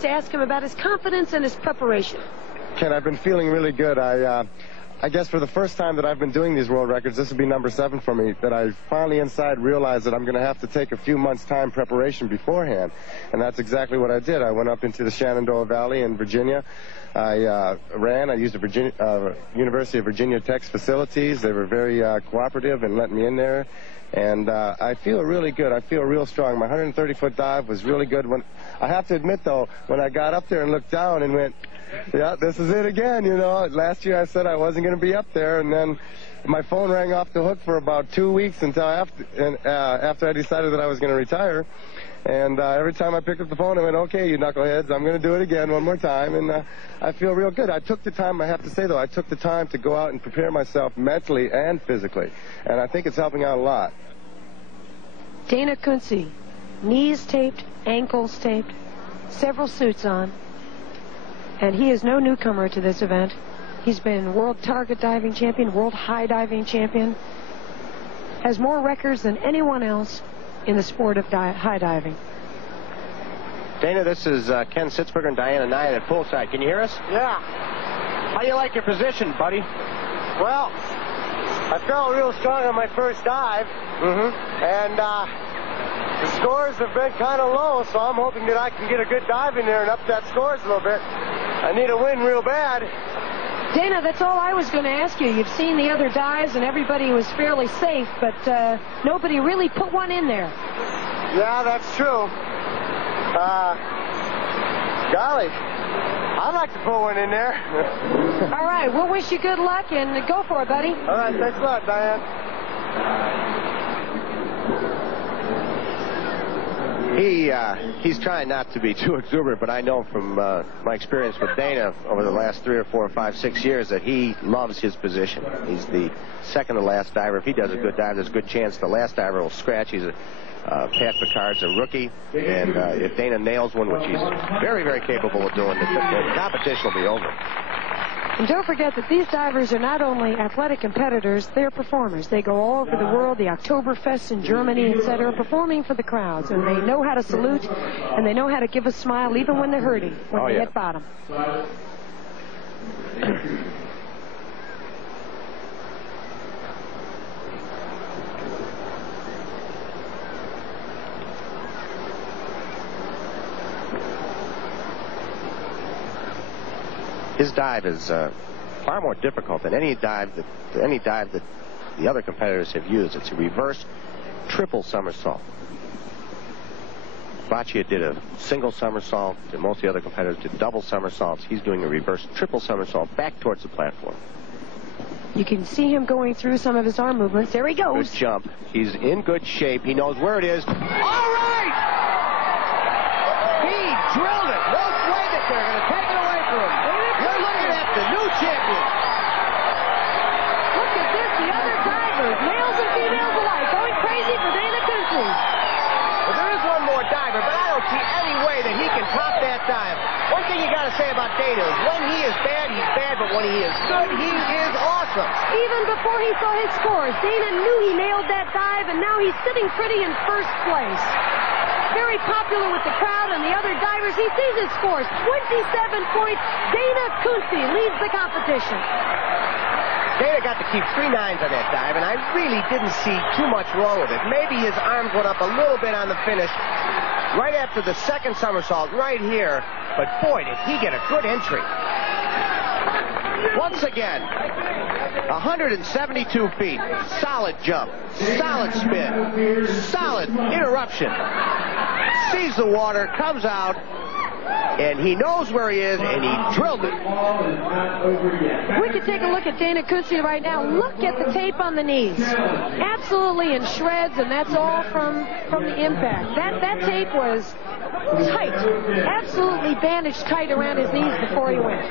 to ask him about his confidence and his preparation. Ken, I've been feeling really good. I guess for the first time that I've been doing these world records, this will be number 7 for me, that I finally inside realized that I'm going to have to take a few months' time preparation beforehand. And that's exactly what I did. I went up into the Shenandoah Valley in Virginia. I used the University of Virginia Tech's facilities. They were very cooperative and let me in there. And I feel really good. I feel real strong. My 130-foot dive was really good. I have to admit, though, when I got up there and looked down and went, yeah, this is it again, you know. Last year I said I wasn't going to be up there, and then my phone rang off the hook for about 2 weeks until after I decided that I was going to retire. And every time I picked up the phone, I went, okay, you knuckleheads, I'm going to do it again one more time. And I feel real good. I took the time, I have to say, though, I took the time to go out and prepare myself mentally and physically. And I think it's helping out a lot. Dana Kunze, knees taped, ankles taped, several suits on. And he is no newcomer to this event. He's been world target diving champion, world high diving champion. Has more records than anyone else in the sport of high diving. Dana, this is Ken Sitzberger and Diana Nye at poolside. Can you hear us? Yeah. How do you like your position, buddy? Well, I felt real strong on my first dive. And the scores have been kind of low, so I'm hoping that I can get a good dive in there and up that scores a little bit. I need a win real bad. Dana, that's all I was going to ask you. You've seen the other dives, and everybody was fairly safe, but nobody really put one in there. Yeah, that's true. Golly, I'd like to put one in there. All right, we'll wish you good luck, and go for it, buddy. All right, thanks a lot, Diane. He's trying not to be too exuberant, but I know from my experience with Dana over the last 3 or 4 or 5, 6 years that he loves his position. He's the second to last diver. If he does a good dive, there's a good chance the last diver will scratch. He's Pat Picard's a rookie, and if Dana nails one, which he's very, very capable of doing, the competition will be over. And don't forget that these divers are not only athletic competitors, they're performers. They go all over the world, the Oktoberfest in Germany, etc., performing for the crowds. And they know how to salute, and they know how to give a smile even when they're hurting, when they hit bottom. His dive is far more difficult than any dive that the other competitors have used. It's a reverse triple somersault. Baccia did a single somersault, and most of the other competitors did double somersaults. He's doing a reverse triple somersault back towards the platform. You can see him going through some of his arm movements. There he goes. Good jump. He's in good shape. He knows where it is. All right! He drilled it. No way that they're going to take it away from him. You're looking at the new champion. Look at this. The other divers, males and females alike, going crazy for Dana Kunze. Well, there is one more diver, but I don't see any way that he can top that dive. One thing you got to say about Dana is when he is bad, he's bad, but when he is good, he is awesome. Even before he saw his scores, Dana knew he nailed that dive, and now he's sitting pretty in first place. Very popular with the crowd and the other divers. He sees his scores, 27 points. Dana Kunze leads the competition. Dana got to keep 3 9s on that dive, and I really didn't see too much wrong with it. Maybe his arms went up a little bit on the finish right after the second somersault right here, but boy, did he get a good entry. Once again, 172 feet, solid jump, solid spin, solid interruption. Sees the water, comes out, and he knows where he is, and he drilled it. We can take a look at Dana Kunze right now. Look at the tape on the knees. Absolutely in shreds, and that's all from the impact. That tape was tight, absolutely bandaged tight around his knees before he went.